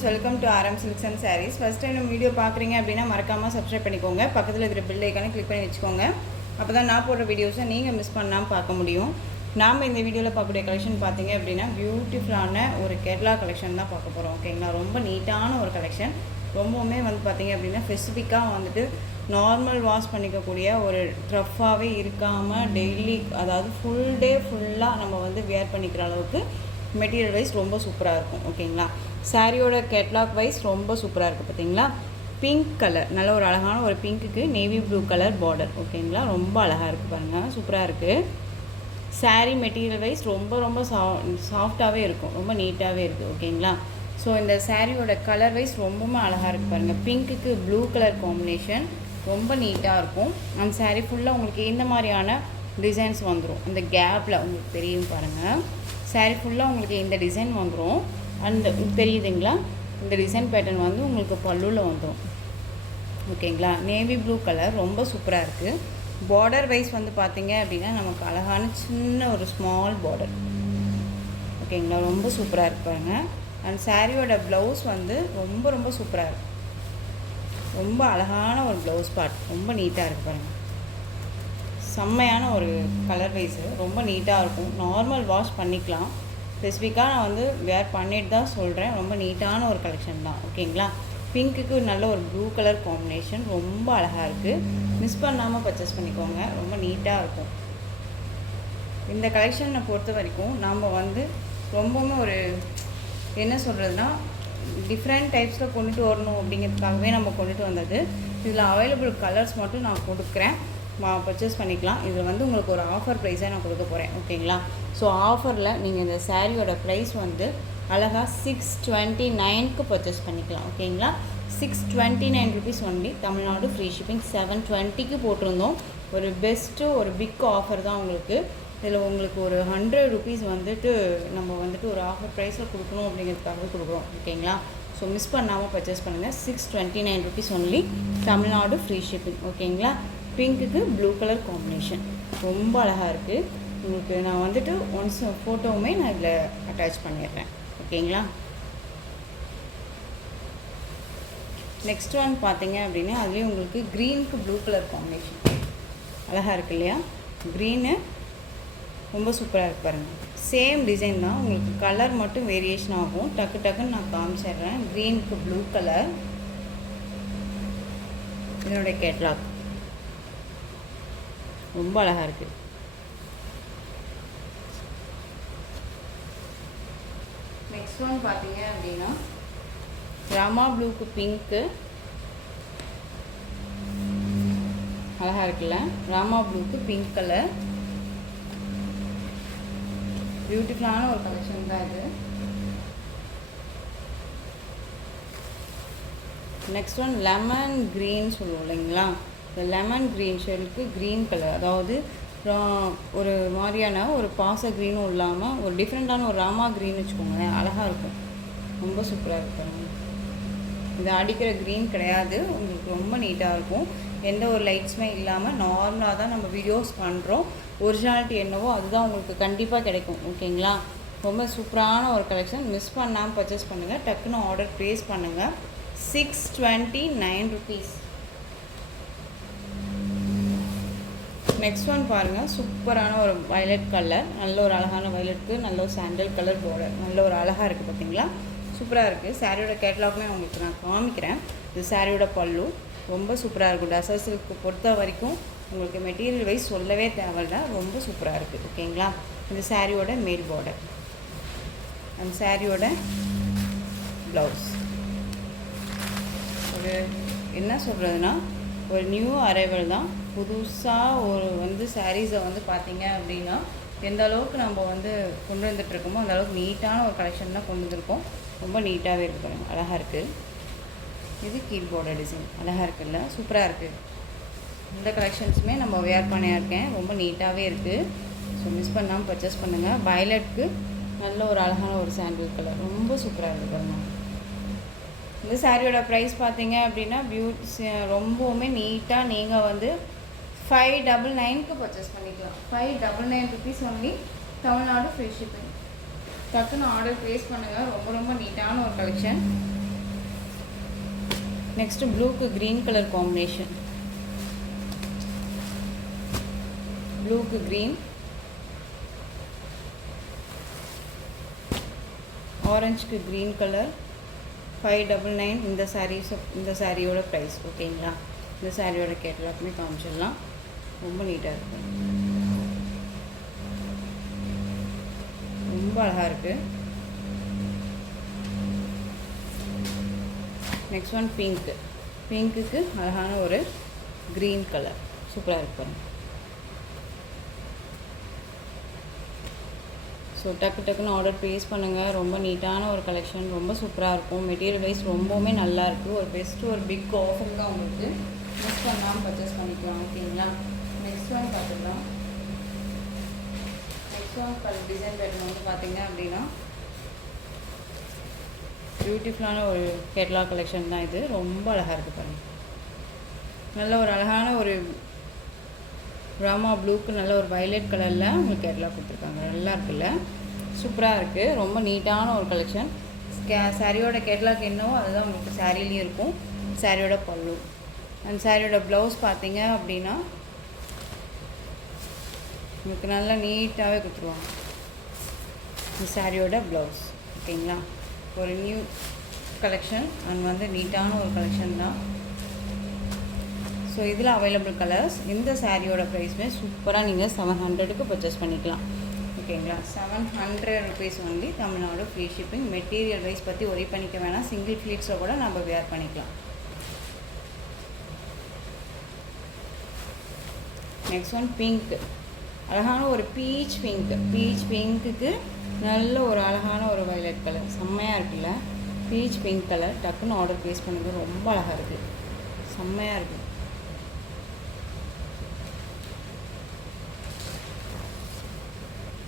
friends, welcome to RM Silks and Sarees. First time நம்ம video பார்க்குறீங்க அப்படின்னா மறக்காமல் சப்ஸ்கிரைப் பண்ணிக்கோங்க. பக்கத்தில் இருக்கிற பெல் ஐக்கானை கிளிக் பண்ணி வச்சுக்கோங்க. அப்போ தான் நான் போடுற வீடியோஸை நீங்கள் மிஸ் பண்ணாமல் பார்க்க முடியும். நாம் இந்த வீடியோவில் பார்க்கக்கூடிய கலெக்ஷன் பார்த்தீங்க அப்படின்னா பியூட்டிஃபுல்லான ஒரு கேரளா கலெக்ஷன் தான் பார்க்க போகிறோம். ஓகேங்களா, ரொம்ப நீட்டான ஒரு கலெக்ஷன். ரொம்பவுமே பார்த்தீங்க அப்படின்னா ஸ்பெசிஃபிக்காக நார்மல் வாஷ் பண்ணிக்கக்கூடிய ஒரு ட்ரஃபாகவே இருக்காமல் டெய்லி, அதாவது ஃபுல் டே ஃபுல்லாக நம்ம வியர் பண்ணிக்கிற அளவுக்கு மெட்டீரியல் வைஸ் ரொம்ப சூப்பராக இருக்கும். ஓகேங்களா, சாரியோட கேட்லாக் வைஸ் ரொம்ப சூப்பராக இருக்குது. பார்த்தீங்களா, பிங்க் கலர், நல்ல ஒரு அழகான ஒரு பிங்க்குக்கு நேவி ப்ளூ கலர் பார்டர். ஓகேங்களா, ரொம்ப அழகாக இருக்குது பாருங்கள், சூப்பராக இருக்குது. சாரீ மெட்டீரியல் வைஸ் ரொம்ப சாஃப்டாகவே இருக்கும், ரொம்ப நீட்டாகவே இருக்குது. ஓகேங்களா, ஸோ இந்த சாரியோட கலர் வைஸ் ரொம்பவும் அழகாக இருக்குது பாருங்கள். பிங்க்குக்கு ப்ளூ கலர் காம்பினேஷன் ரொம்ப நீட்டாக இருக்கும். அந்த சாரீ ஃபுல்லாக உங்களுக்கு இந்த மாதிரியான டிசைன்ஸ் வந்துடும். இந்த கேப்பில் உங்களுக்கு தெரியும் பாருங்கள், சாரீ ஃபுல்லாக உங்களுக்கு இந்த டிசைன் வந்துடும். அந்த தெரியுதுங்களா, இந்த டிசைன் பேட்டர்ன் உங்களுக்கு பல்லுவில் வந்துடும். ஓகேங்களா, நேவி ப்ளூ கலர் ரொம்ப சூப்பராக இருக்குது. பார்டர் வைஸ் பார்த்தீங்க அப்படின்னா நமக்கு அழகான சின்ன ஒரு ஸ்மால் பார்டர். ஓகேங்களா, ரொம்ப சூப்பராக இருக்கு பாருங்கள். அண்ட் சாரியோட ப்ளவுஸ் ரொம்ப சூப்பராக இருக்குது. ரொம்ப அழகான ஒரு ப்ளவுஸ் பார்ட், ரொம்ப நீட்டாக இருக்குது பாருங்கள். செம்மையான ஒரு கலர் வைஸு, ரொம்ப நீட்டாக இருக்கும். நார்மல் வாஷ் பண்ணிக்கலாம். ஸ்பெசிஃபிக்காக நான் வேர் பண்ணிட்டு தான் சொல்கிறேன். ரொம்ப நீட்டான ஒரு கலெக்ஷன் தான். ஓகேங்களா, பிங்க்குக்கு நல்ல ஒரு ப்ளூ கலர் காம்பினேஷன் ரொம்ப அழகாக இருக்குது. மிஸ் பண்ணாமல் பர்ச்சேஸ் பண்ணிக்கோங்க, ரொம்ப நீட்டாக இருக்கும். இந்த கலெக்ஷனை பொறுத்த வரைக்கும் நாம் ரொம்பவுமே ஒரு என்ன சொல்கிறதுனா டிஃப்ரெண்ட் டைப்ஸில் கொண்டுட்டு வரணும் அப்படிங்கிறதுக்காகவே நம்ம கொண்டுட்டு வந்தது. இதில் அவைலபிள் கலர்ஸ் மட்டும் நான் கொடுக்குறேன், பர்ச்சேஸ் பண்ணிக்கலாம். இதில் உங்களுக்கு ஒரு ஆஃபர் ப்ரைஸாக நான் கொடுக்க போகிறேன். ஓகேங்களா, ஸோ ஆஃபரில் நீங்கள் இந்த சாரியோட ப்ரைஸ் அழகாக 629க்கு பர்ச்சேஸ் பண்ணிக்கலாம். ஓகேங்களா, 629 rupees only. Tamil Nadu free shipping. 720க்கு போட்டிருந்தோம். ஒரு பெஸ்ட்டு ஒரு பிக் ஆஃபர் தான் உங்களுக்கு. இதில் உங்களுக்கு ஒரு 100 ருபீஸ் நம்ம ஒரு ஆஃபர் ப்ரைஸில் கொடுக்கணும் அப்படிங்கிறதுக்காக கொடுக்குறோம். ஓகேங்களா, ஸோ மிஸ் பண்ணாமல் பர்ச்சேஸ் பண்ணுங்கள். 629 rupees only, Tamil Nadu free shipping. ஓகேங்களா, பிங்க்குக்கு ப்ளூ கலர் காம்பினேஷன் ரொம்ப அழகாக இருக்குது. உங்களுக்கு நான் ஒன்ஸ் ஃபோட்டோவுமே நான் இதில் அட்டாச் பண்ணிடுறேன். ஓகேங்களா, நெக்ஸ்ட் ஒன் பார்த்தீங்க அப்படின்னா அதுலேயும் உங்களுக்கு க்ரீனுக்கு ப்ளூ கலர் காம்பினேஷன் அழகாக இருக்குது இல்லையா. க்ரீனு ரொம்ப சூப்பராக இருக்கு பாருங்கள். சேம் டிசைன் தான், உங்களுக்கு கலர் மட்டும் வேரியேஷன் ஆகும். டக்குன்னு நான் காமிச்சிடுறேன். க்ரீனுக்கு ப்ளூ கலர், இதனுடைய கேட்லாக் ரொம்ப அழகாக இருக்குது. நெக்ஸ்ட் ஒன் பார்த்தீங்க அப்படின்னா ராமா ப்ளூக்கு பிங்க்கு அழகாக இருக்குல்ல. ராமா ப்ளூக்கு பிங்க் கலர் பியூட்டிஃபுல்லான ஒரு கலெக்ஷன் தான் இது. நெக்ஸ்ட் ஒன் லெமன் க்ரீன் சொல்லுவோம் இல்லைங்களா. இந்த லெமன் க்ரீன் ஷேடுக்கு க்ரீன் கலர், அதாவது ஒரு மாதிரியான ஒரு பாச க்ரீனும் இல்லாமல் ஒரு டிஃப்ரெண்ட்டான ஒரு ராமா க்ரீன் வச்சுக்கோங்களேன், அழகாக இருக்கும். ரொம்ப சூப்பராக இருக்கும். இது அடிக்கிற க்ரீன் கிடையாது, உங்களுக்கு ரொம்ப நீட்டாக இருக்கும். எந்த ஒரு லைட்ஸுமே இல்லாமல் நார்மலாக தான் நம்ம வீடியோஸ் பண்ணுறோம். ஒரிஜினாலிட்டி என்னவோ அதுதான் உங்களுக்கு கண்டிப்பாக கிடைக்கும். ஓகேங்களா, ரொம்ப சூப்பரான ஒரு கலெக்ஷன். மிஸ் பண்ணாமல் பர்ச்சேஸ் பண்ணுங்கள், டக்குன்னு ஆர்டர் ப்ளேஸ் பண்ணுங்கள். 629 ருபீஸ். நெக்ஸ்ட் ஒன் பாருங்கள், சூப்பரான ஒரு வயலட் கலர், நல்ல ஒரு அழகான வயலட்டுக்கு நல்ல ஒரு சாண்டல் கலர் பார்டர், நல்ல ஒரு அழகாக இருக்குது. பார்த்தீங்களா, சூப்பராக இருக்குது. சாரியோட கேட்லாக்மே உங்களுக்கு நான் காமிக்கிறேன். இது சாரியோட பல்லு ரொம்ப சூப்பராக இருக்கும். டசர் சில்க்கு பொறுத்த வரைக்கும் உங்களுக்கு மெட்டீரியல் வைஸ் சொல்லவே தேவையில்ல, ரொம்ப சூப்பராக இருக்குது. ஓகேங்களா, இந்த சாரியோட மேல் பார்டர், அந்த சாரியோட ப்ளவுஸ். ஒரு என்ன சொல்கிறதுனா ஒரு நியூ அரைவல் தான். புதுசாக ஒரு சாரீஸை பார்த்தீங்க அப்படின்னா எந்த அளவுக்கு நம்ம கொண்டு வந்துட்டுருக்கோமோ அந்த அளவுக்கு நீட்டான ஒரு கலெக்ஷன் தான் கொண்டு வந்துருக்கோம். ரொம்ப நீட்டாகவே இருக்குது, அழகாக இருக்குது. இது கீழ் பார்டர் டிசைன் அழகாக இருக்குல்ல, சூப்பராக இருக்குது. இந்த கலெக்ஷன்ஸுமே நம்ம வேர் பண்ணியிருக்கேன், ரொம்ப நீட்டாகவே இருக்குது. ஸோ மிஸ் பண்ணாமல் பர்ச்சேஸ் பண்ணுங்கள். வயலட்டுக்கு நல்ல ஒரு அழகான ஒரு சாண்டில் கலர், ரொம்ப சூப்பராக இருக்குது பாருங்கள். இந்த சாரியோட ப்ரைஸ் பார்த்தீங்க அப்படின்னா ரொம்பவுமே நீட்டாக நீங்கள் 599க்கு பர்ச்சேஸ் பண்ணிக்கலாம். 599 rupees only, Tamil Nadu free shipping. டக்குன்னு ஆர்டர் ப்ளேஸ் பண்ணுங்கள். ரொம்ப நீட்டான ஒரு கலெக்ஷன். நெக்ஸ்ட்டு ப்ளூக்கு க்ரீன் கலர் காம்பினேஷன். ப்ளூக்கு க்ரீன், ஆரஞ்சுக்கு க்ரீன் கலர். 599 இந்த சாரீஸ். இந்த சாரியோட ப்ரைஸ் ஓகேங்களா. இந்த சாரியோட கேட்டலாக்குமே காமிச்சிடலாம். ரொம்ப நீட்டாக இருக்குது, ரொம்ப அழகாக இருக்குது. Next one pink. பிங்க்குக்கு அழகான ஒரு க்ரீன் கலர், சூப்பராக இருக்கு பாருங்க. ஸோ டக்குன்னு ஆர்டர் ப்ளேஸ் பண்ணுங்கள். ரொம்ப நீட்டான ஒரு கலெக்ஷன், ரொம்ப சூப்பராக இருக்கும். மெட்டீரியல் வைஸ் ரொம்பவுமே நல்லாயிருக்கு. ஒரு பெஸ்ட்டு ஒரு பிக் ஆஃபர் தான் உங்களுக்கு. மிஸ் பண்ணாமல் பர்ச்சேஸ் பண்ணிக்கலாம் ஓகேங்களா. நெக்ஸ்ட் ஒன் பார்த்துக்கலாம். நெக்ஸ்ட் ஒன் டிசைன் பேட்டர்ன் வந்து பார்த்தீங்க அப்படின்னா பியூட்டிஃபுல்லான ஒரு கேட்லாக் கலெக்ஷன் தான் இது. ரொம்ப அழகாக இருக்குது பாருங்கள். நல்ல ஒரு அழகான ஒரு ராமா ப்ளூக்கு நல்ல ஒரு வயலட் கலரில் உங்களுக்கு கேட்லாக் கொடுத்துருக்காங்க. நல்லா இருக்குல்ல, சூப்பராக இருக்குது. ரொம்ப நீட்டான ஒரு கலெக்ஷன். சாரியோட கேட்லாக் என்னவோ அதுதான் உங்களுக்கு சாரிலையும் இருக்கும். சாரியோட பல்லு, அந்த சாரியோட ப்ளவுஸ் பார்த்தீங்க அப்படின்னா உங்களுக்கு நல்லா நீட்டாகவே கொடுத்துருவாங்க. இந்த சாரியோட ப்ளவுஸ் ஓகேங்களா. ஒரு நியூ கலெக்ஷன் அண்ட் வந்து நீட்டான ஒரு கலெக்ஷன் தான். ஸோ இதில் அவைலபிள் கலர்ஸ். இந்த சாரியோட ப்ரைஸுமே சூப்பராக நீங்கள் 700க்கு பர்ச்சேஸ் பண்ணிக்கலாம் ஓகேங்களா. 700 rupees only. Tamil Nadu free shipping. Material wise பற்றி ஒரி பண்ணிக்க வேணாம். சிங்கிள் ஃப்ளீட்ஸில் கூட நம்ம வேர் பண்ணிக்கலாம். Next one pink. அழகான ஒரு பீச் பிங்க். பீச் பிங்க்குக்கு நல்ல ஒரு அழகான ஒரு வயலட் கலர், செம்மையாக இருக்குல்ல. Beach pink colour. டக்குன்னு ஆர்டர் ப்ளேஸ் பண்ணுறது. ரொம்ப அழகாக இருக்குது, செம்மையாக இருக்குது.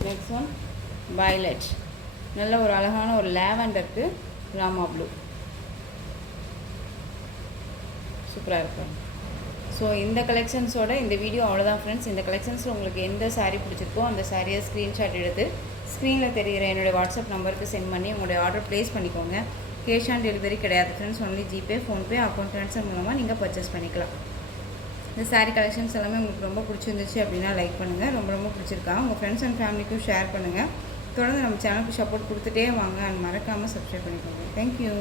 Next one violet. நல்ல ஒரு அழகான ஒரு லேவண்டருக்கு ராமா ப்ளூ, சூப்பராக இருக்கும். ஸோ இந்த கலெக்ஷன்ஸோட இந்த வீடியோ அவ்வளோதான் ஃப்ரெண்ட்ஸ். இந்த கலெக்ஷன்ஸில் உங்களுக்கு எந்த சாரீ பிடிச்சிருக்கோ அந்த சாரியை ஸ்க்ரீன்ஷாட் எடுத்து ஸ்க்ரீனில் தெரிகிற என்னுடைய வாட்ஸ்அப் நம்பருக்கு சென்ட் பண்ணி உங்களுடைய ஆர்டர் ப்ளேஸ் பண்ணிக்கோங்க. கேஷ் ஆன் டெலிவரி கிடையாது friends. Only GPay, PhonePe, account transfer மூலமாக நீங்கள் பர்ச்சேஸ் பண்ணிக்கலாம். இந்த சாரீ கலெக்ஷன்ஸ் எல்லாமே உங்களுக்கு ரொம்ப பிடிச்சிருந்துச்சு அப்படின்னா லைக் பண்ணுங்கள். ரொம்ப பிடிச்சிருக்கா உங்கள் ஃப்ரெண்ட்ஸ் அண்ட் ஃபேமிலிக்கும் ஷேர் பண்ணுங்கள். தொடர்ந்து நம்ம சேனலுக்கு சப்போர்ட் கொடுத்துட்டே வாங்க. அண்ட் மறக்காமல் சப்ஸ்கிரைப் பண்ணிக்கோங்க. தேங்க்யூ.